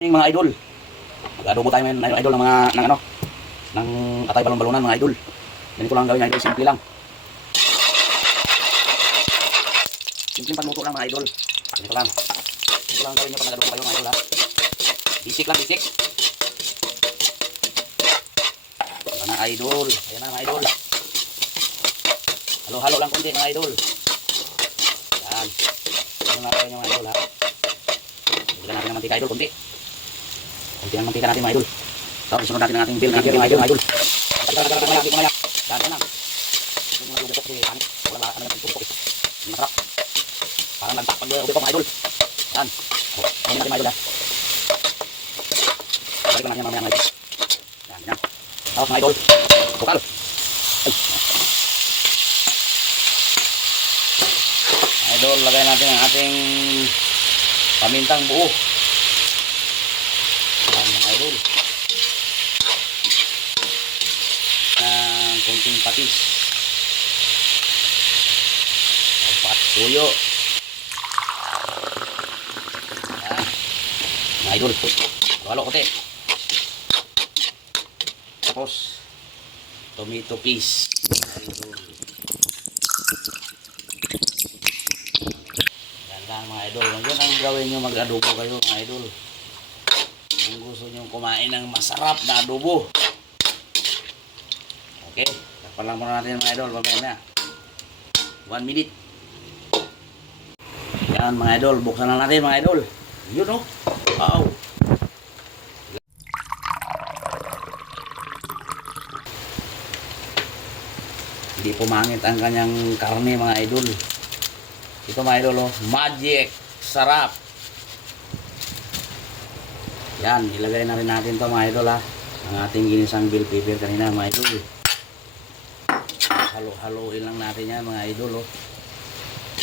Mga idol, mag-adobo tayo ngayon, idol, ng mga ng atay balon-balonan mga idol. Ganito lang gawin idol, simple lang. Simple pagluto lang mga idol. Ganito lang. Ganito lang gawin nyo pag nag-adobo kayo mga idol ha. Bisik lang, bisik. Ayan na idol, ayan na mga idol. Halo-halo lang konti mga idol. Ayan. Ganito lang gawin nyo mga idol ha. Bigyan natin ng mantika idol, konti. Kunti ang mantika natin mga idol. Tapos isunod natin ang ating bill natin mga idol. Malaki ko na yan. Dahil ko na. Yung mga lubok si Panik. Walang ano yung tupok. Hindi masarap. Parang nagtak pag lubok mga idol. Yan. Ayun natin mga idol ha. Balik lang natin mamaya mga idol. Yan, yan. Tapos mga idol. Bukal. Ay. Idol, lagay natin ang ating pamintang buo. Mga idol, ng konting patis, suyo. Ayan. Mga idol, halo kote. Tapos tomato paste. Yan lang mga idol. Yan ang gawin nyo mag-adobo kayo mga idol. Kung gusto nyo kumain ng masarap na adobo. Okay, takpan lang muna natin mga idol. Mamaya na 1 minute. Yan mga idol, buksan na natin mga idol. Yun o, wow. Hindi pumangit ang kanyang karne mga idol. Ito mga idol o, magic, sarap. Yan, ilagay na rin natin to mga idol ha. Ang ating ginisang bell pepper kanina mga idol. Halo-haloin lang natin yan mga idol oh.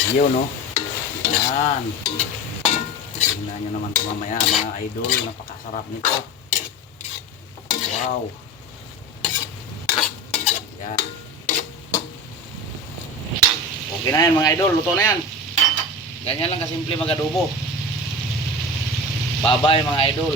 Yun oh. Yan. Tingnan nyo naman ito mamaya mga idol. Napakasarap nito. Wow. Yan. Okay na yan mga idol. Luto na yan. Ganyan lang kasimple mag-adobo. Bye-bye mga idol.